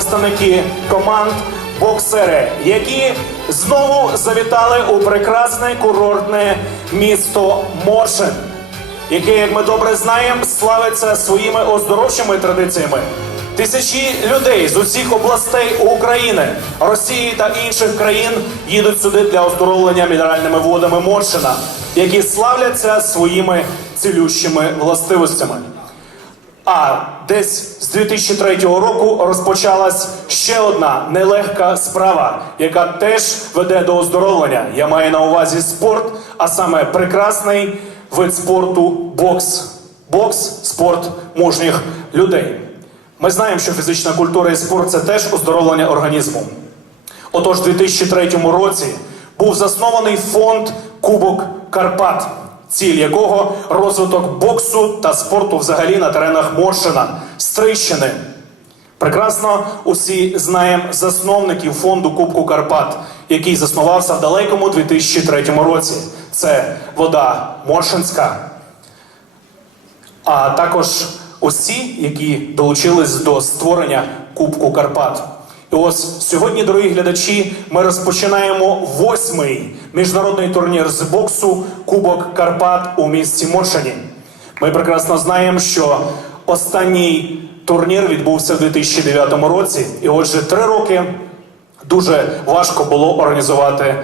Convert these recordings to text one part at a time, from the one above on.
представники команд, боксери, які знову завітали у прекрасне курортне місто Моршин, яке, як ми добре знаємо, славиться своїми оздоровчими традиціями. Тисячі людей з усіх областей України, Росії та інших країн їдуть сюди для оздоровлення мінеральними водами Моршина, які славляться своїми цілющими властивостями. А десь з 2003 року розпочалась ще одна нелегка справа, яка теж веде до оздоровлення. Я маю на увазі спорт, а саме прекрасний вид спорту бокс. Бокс спорт мужніх людей. Ми знаємо, що фізична культура і спорт це теж оздоровлення організму. Отож, у 2003 році був заснований фонд Кубок Карпат, ціль якого розвиток боксу та спорту взагалі на теренах Моршина, Стрийщини. Прекрасно усі знаємо засновників фонду Кубку Карпат, який заснувався в далекому 2003 році. Це вода Моршинська, а також усі, які долучились до створення Кубку Карпат. І ось сьогодні, дорогі глядачі, ми розпочинаємо восьмий міжнародний турнір з боксу Кубок Карпат у місті Моршині. Ми прекрасно знаємо, що останній турнір відбувся в 2009 році, і отже, три роки дуже важко було організувати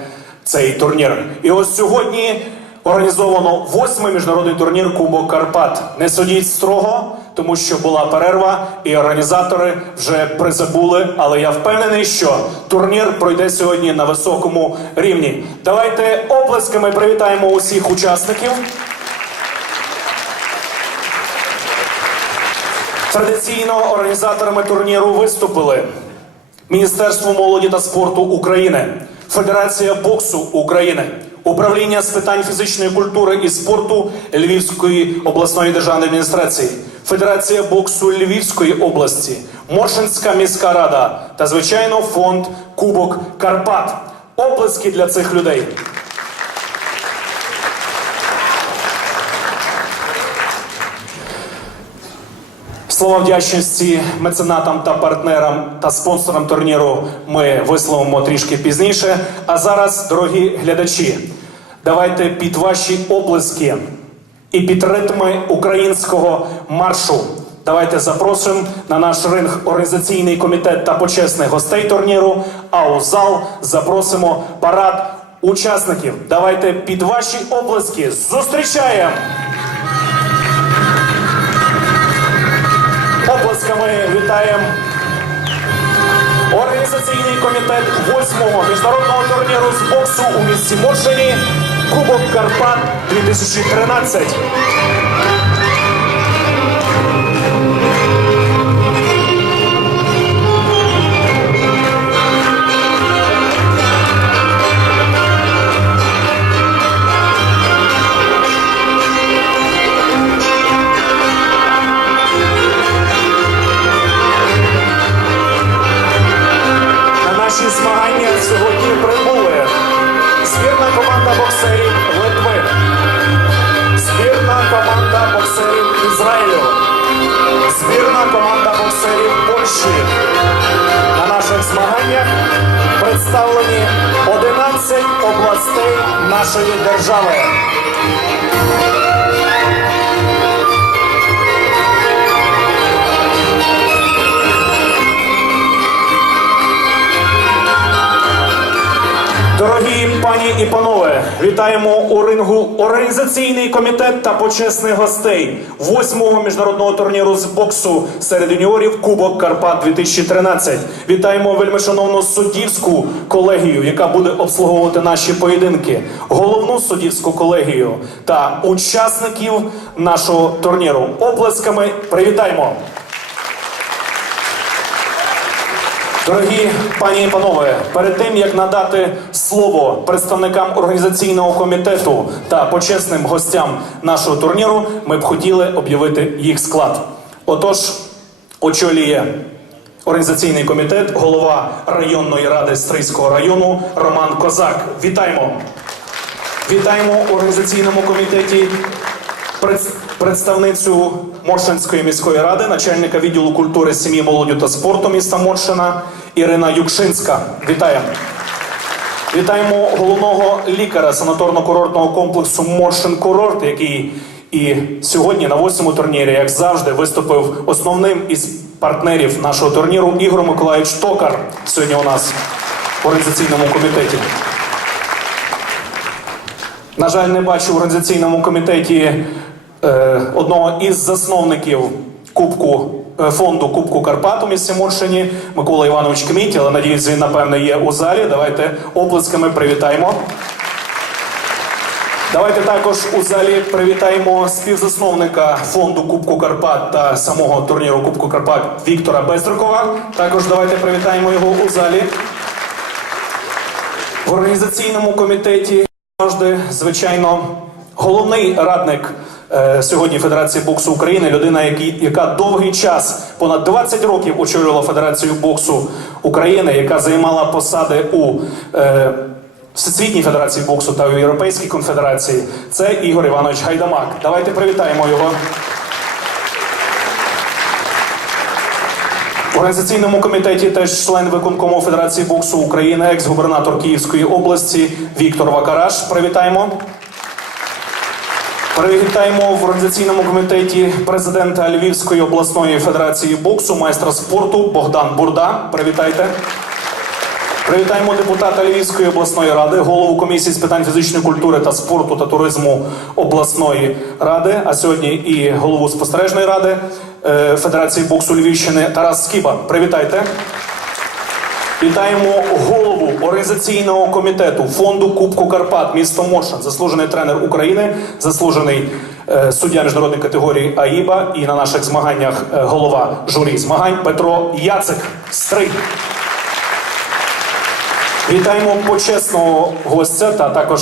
цей турнір. І ось сьогодні організовано восьмий міжнародний турнір Кубок Карпат. Не судіть строго, тому що була перерва, і організатори вже призабули. Але я впевнений, що турнір пройде сьогодні на високому рівні. Давайте оплесками привітаємо усіх учасників. Традиційно організаторами турніру виступили Міністерство молоді та спорту України, Федерація боксу України, Управління з питань фізичної культури і спорту Львівської обласної державної адміністрації, Федерація боксу Львівської області, Моршинська міська рада та, звичайно, фонд Кубок Карпат. Оплески для цих людей. Слова вдячності меценатам та партнерам та спонсорам турніру ми висловимо трішки пізніше. А зараз, дорогі глядачі, давайте під ваші оплески і під ритми українського маршу. Давайте запросимо на наш ринг організаційний комітет та почесних гостей турніру. А у зал запросимо парад учасників. Давайте під ваші оплески зустрічаємо! Оплесками вітаємо організаційний комітет 8-го міжнародного турніру з боксу у місті Моршині Кубок Карпат 2013. На наші змагання боксерів Литви, збірна команда боксерів Ізраїлю, збірна команда боксерів Польщі. На наших змаганнях представлені 11 областей нашої держави. Пані і панове, вітаємо у рингу організаційний комітет та почесних гостей восьмого міжнародного турніру з боксу серед юніорів Кубок Карпат 2013. Вітаємо вельмишановну суддівську колегію, яка буде обслуговувати наші поєдинки, головну суддівську колегію та учасників нашого турніру. Оплесками привітаємо! Дорогі пані і панове, перед тим як надати слово представникам організаційного комітету та почесним гостям нашого турніру, ми б хотіли об'явити їх склад. Отож, очолює організаційний комітет, голова районної ради Стрийського району Роман Козак. Вітаємо! Вітаємо у організаційному комітеті представницю Моршинської міської ради, начальника відділу культури, сім'ї, молоді та спорту міста Моршина Ірина Юкшинська. Вітаємо. Вітаємо головного лікаря санаторно-курортного комплексу Моршин Курорт, який і сьогодні на восьмому турнірі, як завжди, виступив основним із партнерів нашого турніру Ігор Миколаївич Токар. Сьогодні у нас в організаційному комітеті. На жаль, не бачу в організаційному комітеті одного із засновників Кубку е, фонду Кубку Карпат у місті Муршині Микола Іванович Кміт, але надіюсь, він напевне є у залі. Давайте оплесками привітаємо. Давайте також у залі привітаємо співзасновника фонду Кубку Карпат та самого турніру Кубку Карпат Віктора Бездрукова. Також давайте привітаємо його у залі. В організаційному комітеті завжди, звичайно, головний радник е, сьогодні Федерації боксу України, людина, яка довгий час, понад 20 років очолювала Федерацію боксу України, яка займала посади у е, Всесвітній Федерації боксу та у Європейській конфедерації. Це Ігор Іванович Гайдамак. Давайте привітаємо його. В організаційному комітеті теж член виконкому Федерації боксу України, екс-губернатор Київської області Віктор Вакараш. Привітаємо. Привітаємо в організаційному комітеті президента Львівської обласної федерації боксу, майстра спорту Богдан Бурда. Привітайте. Привітаємо депутата Львівської обласної ради, голову комісії з питань фізичної культури та спорту та туризму обласної ради, а сьогодні і голову спостережної ради е, Федерації боксу Львівщини Тарас Скіба. Привітайте. Вітаємо голову організаційного комітету фонду Кубку Карпат, місто Мошен, заслужений тренер України, заслужений е, суддя міжнародної категорії АІБА і на наших змаганнях е, голова журі змагань Петро Яцик. Стрий. Вітаємо почесного гостя та також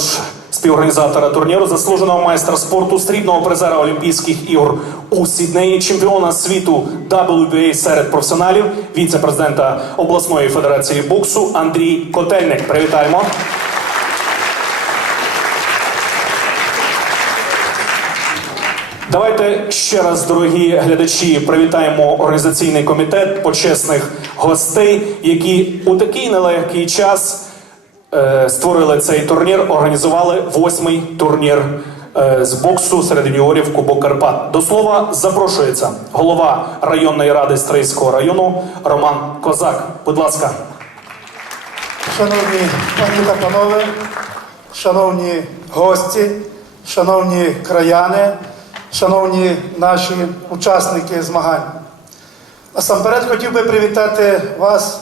співорганізатора турніру, заслуженого майстра спорту, срібного призера Олімпійських ігор у Сіднеї, чемпіона світу WBA серед професіоналів, віце-президента обласної федерації боксу Андрій Котельник. Привітаємо. Давайте ще раз, дорогі глядачі, привітаємо організаційний комітет почесних гостей, які у такий нелегкий час створили цей турнір, організували восьмий турнір е, з боксу серед юніорів Кубок Карпат. До слова запрошується голова районної ради Стрийського району Роман Козак. Будь ласка. Шановні пані та панове, шановні гості, шановні краяни, шановні наші учасники змагань. Насамперед хотів би привітати вас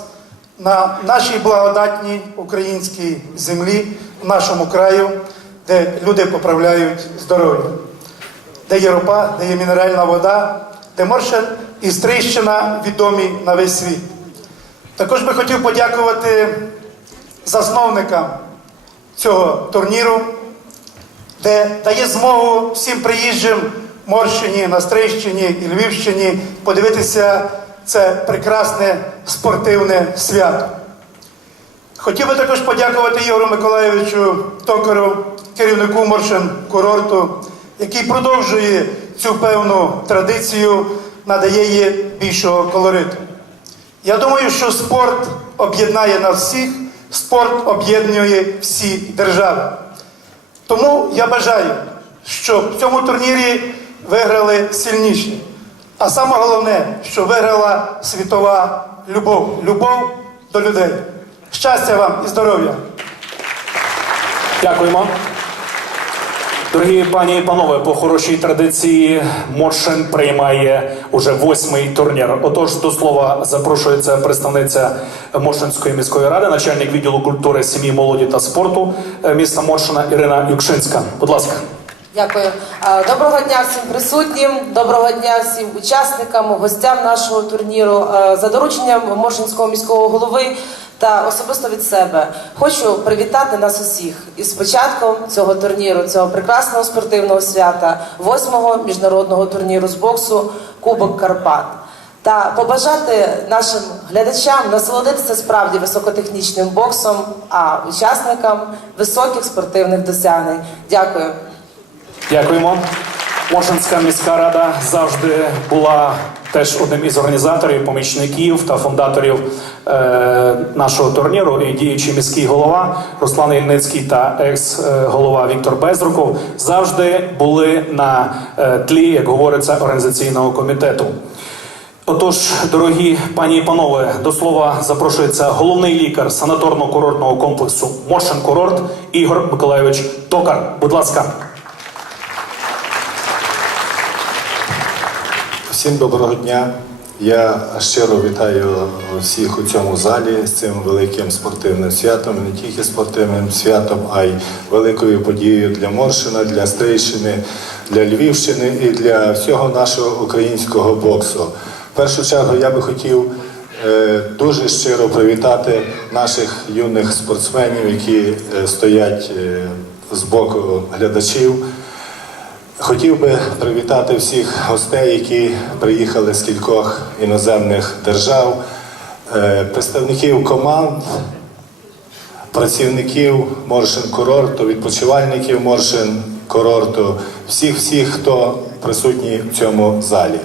на нашій благодатній українській землі, в нашому краю, де люди поправляють здоров'я, де є ропа, де є мінеральна вода, де Моршин і Стрийщина відомі на весь світ. Також би хотів подякувати засновникам цього турніру, де дає змогу всім приїжджим Морщині, Настрийщині і Львівщині подивитися це прекрасне спортивне свято. Хотів би також подякувати Ігору Миколаєвичу Токару, керівнику Моршин курорту, який продовжує цю певну традицію, надає їй більшого колориту. Я думаю, що спорт об'єднає нас всіх, спорт об'єднує всі держави. Тому я бажаю, щоб в цьому турнірі виграли сильніші. А саме головне, що виграла світова любов. Любов до людей. Щастя вам і здоров'я! Дякуємо. Дорогі пані і панове, по хорошій традиції Моршин приймає уже восьмий турнір. Отож, до слова запрошується представниця Моршинської міської ради, начальник відділу культури, сім'ї, молоді та спорту е, міста Моршина Ірина Юкшинська. Будь ласка. Дякую. Доброго дня всім присутнім, доброго дня всім учасникам, гостям нашого турніру. За дорученням Моршинського міського голови та особисто від себе хочу привітати нас усіх із початком цього турніру, цього прекрасного спортивного свята, восьмого міжнародного турніру з боксу Кубок Карпат. та побажати нашим глядачам насолодитися справді високотехнічним боксом, а учасникам високих спортивних досягнень. Дякую. Дякуємо. Мошенська міська рада завжди була теж одним із організаторів, помічників та фундаторів е, нашого турніру. І діючий міський голова Руслан Ільницький та екс-голова Віктор Безруков завжди були на е, тлі, як говориться, організаційного комітету. Отож, дорогі пані і панове, до слова запрошується головний лікар санаторно-курортного комплексу Мошен Курорт Ігор Миколайович Токар. Будь ласка. Всім доброго дня. Я щиро вітаю всіх у цьому залі з цим великим спортивним святом, не тільки спортивним святом, а й великою подією для Моршина, для Стрийщини, для Львівщини і для всього нашого українського боксу. В першу чергу я би хотів е, дуже щиро привітати наших юних спортсменів, які е, стоять е, з боку глядачів. Хотів би привітати всіх гостей, які приїхали з кількох іноземних держав, е, представників команд, працівників Моршин курорту, відпочивальників Моршин курорту, всіх, всіх, хто присутній в цьому залі.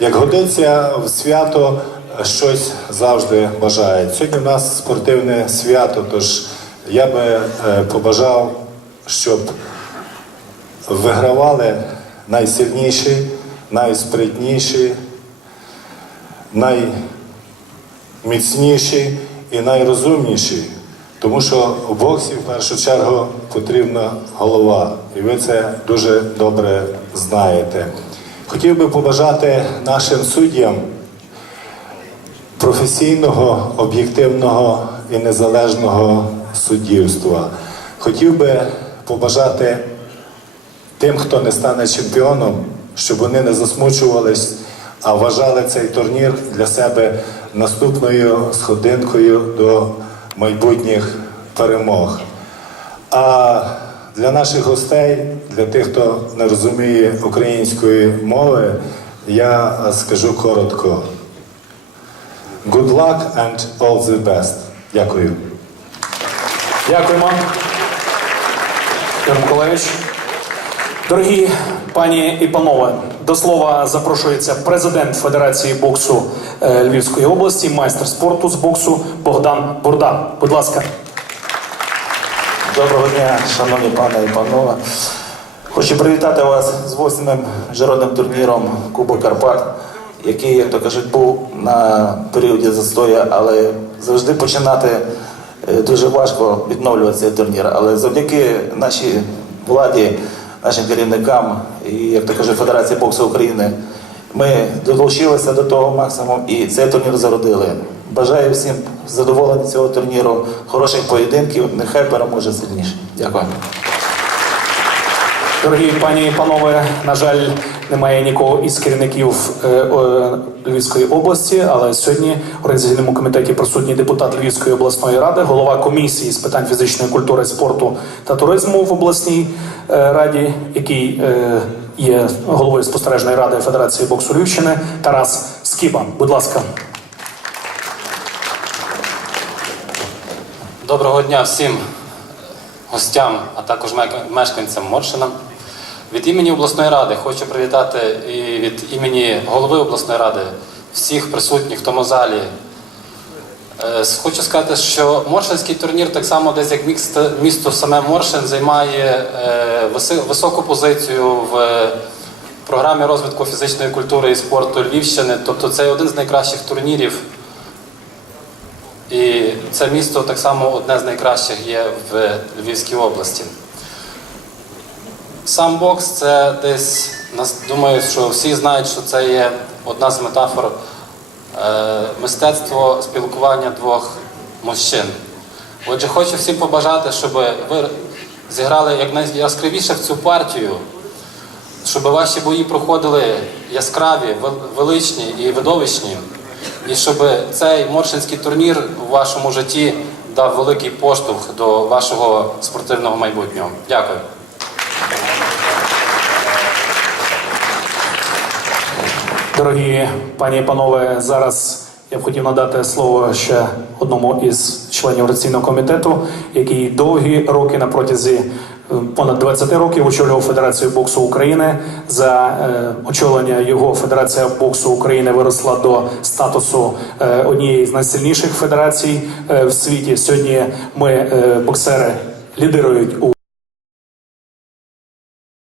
Як годиться в свято, щось завжди бажають. Сьогодні в нас спортивне свято, тож я би е, побажав, щоб вигравали найсильніші, найспритніші, найміцніші і найрозумніші. Тому що у боксі в першу чергу потрібна голова, і ви це дуже добре знаєте. Хотів би побажати нашим суддям професійного, об'єктивного і незалежного суддівства. Хотів би побажати тим, хто не стане чемпіоном, щоб вони не засмучувались, а вважали цей турнір для себе наступною сходинкою до майбутніх перемог. А для наших гостей, для тих, хто не розуміє української мови, я скажу коротко. Good luck and all the best. Дякую. Дякуємо. Миколаївич. Дорогі пані і панове, до слова запрошується президент Федерації боксу е, Львівської області, майстер спорту з боксу Богдан Бурда. Будь ласка. Доброго дня, шановні пани і панове. Хочу привітати вас з восьмим міжнародним турніром Кубок Карпат, який, як то кажуть, був на періоді застоя, але завжди починати е, дуже важко відновлювати цей турнір. Але завдяки нашій владі, нашим керівникам і, як то кажуть, Федерації боксу України, ми долучилися до того максимуму і цей турнір зародили. Бажаю всім задоволення цього турніру, хороших поєдинків. Нехай переможе сильніше. Дякую. Дорогі пані і панове, на жаль, немає нікого із керівників е, Львівської області, але сьогодні в організаційному комітеті присутній депутат Львівської обласної ради, голова комісії з питань фізичної культури, спорту та туризму в обласній е, раді, який е, є головою спостережної ради Федерації боксу Львівщини, Тарас Скіба. Будь ласка. Доброго дня всім гостям, а також мешканцям Моршина. Від імені обласної ради хочу привітати і від імені голови обласної ради всіх присутніх в тому залі. Е, Хочу сказати, що Моршинський турнір, так само десь як місто, саме Моршин, займає е, високу позицію в програмі розвитку фізичної культури і спорту Львівщини. Тобто це один з найкращих турнірів і це місто так само одне з найкращих є в Львівській області. Сам бокс це десь, думаю, що всі знають, що це є одна з метафор е, мистецтво спілкування двох мужчин. Отже, хочу всім побажати, щоб ви зіграли якнайяскравіше в цю партію, щоб ваші бої проходили яскраві, величні і видовищні, і щоб цей моршинський турнір у вашому житті дав великий поштовх до вашого спортивного майбутнього. Дякую. Дорогі пані і панове, зараз я б хотів надати слово ще одному із членів організаційного комітету, який довгі роки на протязі е, понад 20 років очолював Федерацію боксу України. За е, очолення його Федерація боксу України виросла до статусу е, однієї з найсильніших федерацій в світі. Сьогодні ми боксери лідирують у